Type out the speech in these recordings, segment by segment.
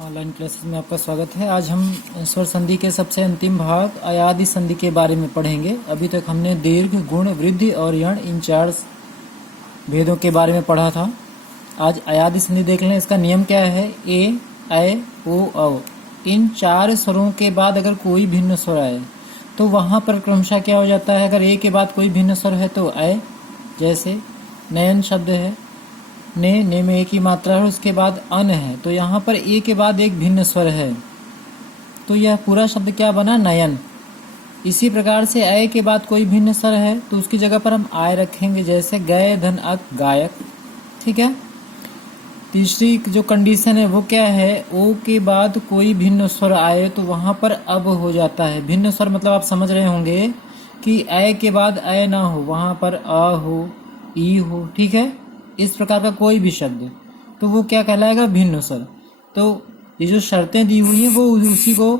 Online classes में आपका स्वागत है। आज हम स्वर संधि के सबसे अंतिम भाग अयादि संधि के बारे में पढ़ेंगे। अभी तक हमने दीर्घ, गुण, वृद्धि और यण इन चार भेदों के बारे में पढ़ा था। आज अयादि संधि देख लें। इसका नियम क्या है? ए, ऐ, ओ, औ इन चार स्वरों के बाद अगर कोई भिन्न स्वर आए तो वहाँ पर क्रमशः क्या हो जाता है? अगर ए के बाद कोई भिन्न स्वर है तो ऐ, जैसे नयन शब्द है, ने में एक ही मात्रा है, उसके बाद अन है, तो यहाँ पर ए के बाद एक भिन्न स्वर है, तो यह पूरा शब्द क्या बना? नयन। इसी प्रकार से ऐ के बाद कोई भिन्न स्वर है तो उसकी जगह पर हम आय रखेंगे, जैसे गए धन अक, गायक। ठीक है। तीसरी जो कंडीशन है वो क्या है? ओ के बाद कोई भिन्न स्वर आए तो वहाँ पर अब हो जाता है। भिन्न स्वर मतलब आप समझ रहे होंगे कि ऐ के बाद ऐ ना हो, वहाँ पर अ हो, ई हो। ठीक है। इस प्रकार का कोई भी शब्द तो वो क्या कहलाएगा? भिन्न स्वर। तो ये जो शर्तें दी हुई हैं वो उसी को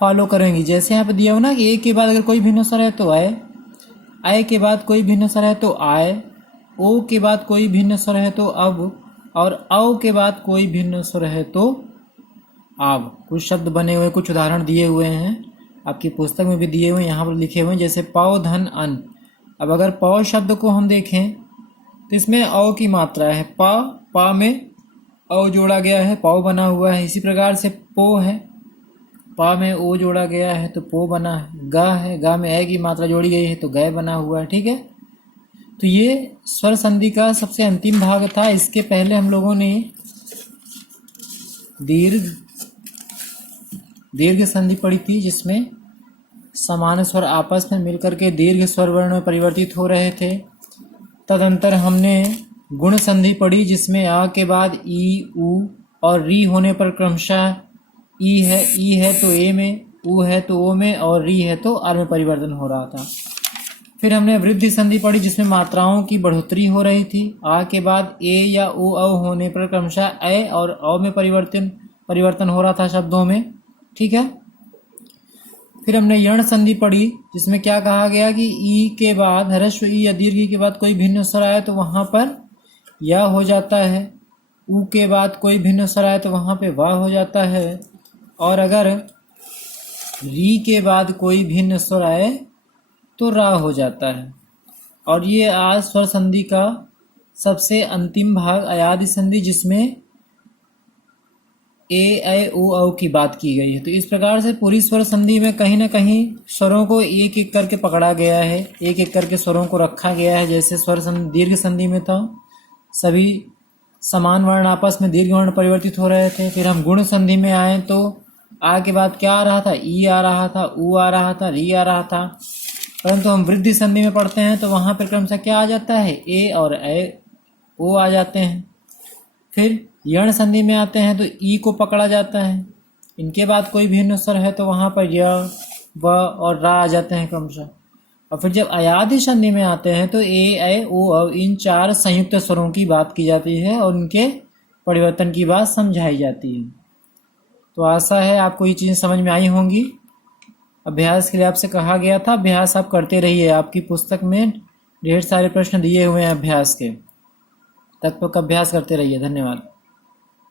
फॉलो करेंगी। जैसे यहाँ पे दिया हो ना कि ए के बाद अगर कोई भिन्न स्वर है तो आय के बाद कोई भिन्न स्वर है तो आय, ओ के बाद कोई भिन्न स्वर है तो अब, और औ के बाद कोई भिन्न स्वर है तो आब। कुछ शब्द बने हुए, कुछ उदाहरण दिए हुए हैं, आपकी पुस्तक में भी दिए हुए हैं, यहाँ पर लिखे हुए हैं, जैसे पौ धन अन। अब अगर पौ शब्द को हम देखें तो इसमें औ की मात्रा है। पा में औ जोड़ा गया है, पाव बना हुआ है। इसी प्रकार से पो है, पा में ओ जोड़ा गया है तो पो बना है। गा है, गा में ऐ की मात्रा जोड़ी गई है तो गय बना हुआ है। ठीक है। तो ये स्वर संधि का सबसे अंतिम भाग था। इसके पहले हम लोगों ने दीर्घ संधि पढ़ी थी, जिसमें समान स्वर आपस में मिलकर के दीर्घ स्वर वर्ण में परिवर्तित हो रहे थे। तदंतर हमने गुण संधि पढ़ी, जिसमें आ के बाद ई, उ और री होने पर क्रमशः ई है तो ए में, उ है तो ओ में, और री है तो आर में परिवर्तन हो रहा था। फिर हमने वृद्धि संधि पढ़ी, जिसमें मात्राओं की बढ़ोतरी हो रही थी। आ के बाद ए या ओ, औ होने पर क्रमशः ऐ और औ में परिवर्तन हो रहा था शब्दों में। ठीक है। फिर हमने यण संधि पढ़ी, जिसमें क्या कहा गया कि ई के बाद, ह्रस्व ई या दीर्घ ई के बाद कोई भिन्न स्वर आए तो वहाँ पर या हो जाता है। उ के बाद कोई भिन्न स्वर आए तो वहाँ पे वाह हो जाता है। और अगर री के बाद कोई भिन्न स्वर आए तो रा हो जाता है। और ये आज स्वर संधि का सबसे अंतिम भाग अयादि संधि, जिसमें ए, ऐ, ओ, औ की बात की गई है। तो इस प्रकार से पूरी स्वर संधि में कहीं ना कहीं स्वरों को एक एक करके पकड़ा गया है, एक एक करके स्वरों को रखा गया है। जैसे स्वर संधि दीर्घ संधि में था, सभी समान वर्ण आपस में दीर्घ वर्ण परिवर्तित हो रहे थे। फिर हम गुण संधि में आए तो आ के बाद क्या आ रहा था? ई आ रहा था, उ आ रहा था, री आ रहा था। परंतु हम वृद्धि संधि में पढ़ते हैं तो वहाँ पर क्रमशः क्या आ जाता है? ए और ऐ, ओ आ जाते हैं। फिर यण संधि में आते हैं तो ई को पकड़ा जाता है। इनके बाद कोई भिन्न स्वर है तो वहाँ पर य, व और रा आ जाते हैं क्रमशः। और फिर जब अयादि संधि में आते हैं तो ए, ऐ, ओ, औ इन चार संयुक्त स्वरों की बात की जाती है और उनके परिवर्तन की बात समझाई जाती है। तो आशा है आपको ये चीज़ें समझ में आई होंगी। अभ्यास के लिए आपसे कहा गया था, अभ्यास आप करते रहिए। आपकी पुस्तक में ढेर सारे प्रश्न दिए हुए हैं अभ्यास के, तत्व का अभ्यास करते रहिए। धन्यवाद।